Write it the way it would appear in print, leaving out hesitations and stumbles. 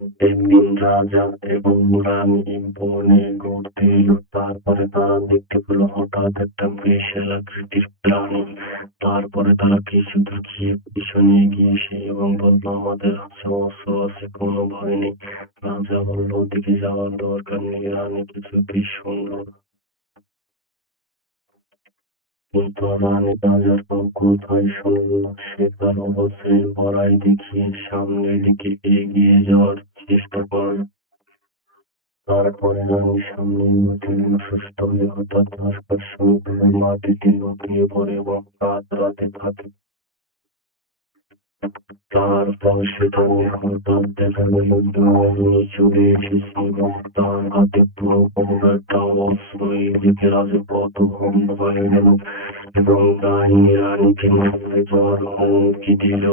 একদিন রাজা এবং রানী বনে ঘুরতে এলো। তারপরে তারা দেখতে পেল হঠাৎ একটা বিশাল আকৃতির প্রাণী। তারপরে তারা কিছু দেখিয়ে পিছনে এগিয়ে এসে এবং বলল, আমাদের কাছে অস্ত্র আছে, কোনো ভয় নেই। রাজা বলল, ওদিকে যাওয়ার দরকার নেই। রানী কিছুতেই শুনল না। কিন্তু রানী রাজার কথাই শুনল না। সে তার অস্ত্রের বড়াই দেখিয়ে সামনের দিকে এগিয়ে যাওয়ার চেষ্টা করল। তারপরে রানী সামনে এগোতে অসুস্থ হয়ে হঠাৎ ধসপস শুরু করে মাটিতে লুটিয়ে পড়ে এবং কাতরাতে থাকে। তারপর সেখানে হঠাৎ দেখা গেল ডাইনি চলে এসেছে এবং তার হাতে পুরো বড় একটা অস্ত্র। এদিকে রাজা কত ভঙ্গ হয়ে গেল এবং ডাইনি রানীকে মারতে যাওয়ার হুমকি দিল।